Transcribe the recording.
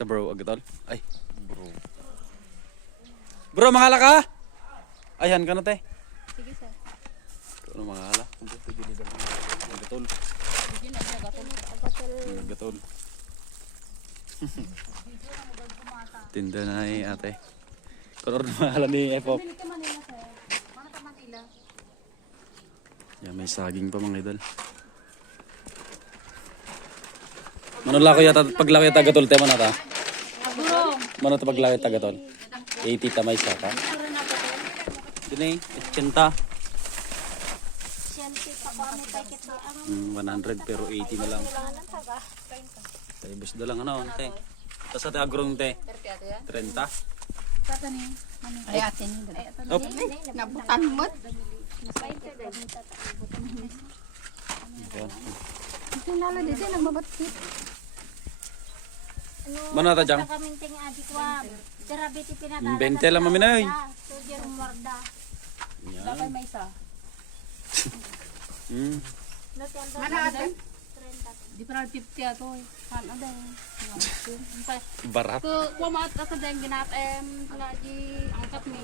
Ta bro, agatol. Ay, bro. Bro, mangala ka? Ayan ka na te. Sige sir. Tigil na Agatol. Gatol. Agatol. Tinda na ni ate. Kolor na mangala ni. Ano Manila? Yan, may saging pa mga idol. Manula ko yata paglaki tagatol tema na ta. Mano to paglaki tagatol? 80 tamay sa ka. Dini, 80. Siyempre, pakuha mo tayo kita. Mm, Ang 100 pero 80 na lang. taga. Tayo bus da lang ano, te. Tapos ate agrong te. 30. Tata ni. Ay atin. Op. Nabutan mo. Yan. Ito nala dito nagbabatkit. Ano, Mana ta jang? sa kaming ting adik wa. Terabi ti pinadala. 20 lang maminay. Soldier morda. Dapat may isa. Mm. Mana atin? Di pa 50 ato eh. Daw? Barat. Ko kumaat ka sa dang ginatem nga di angkat ni.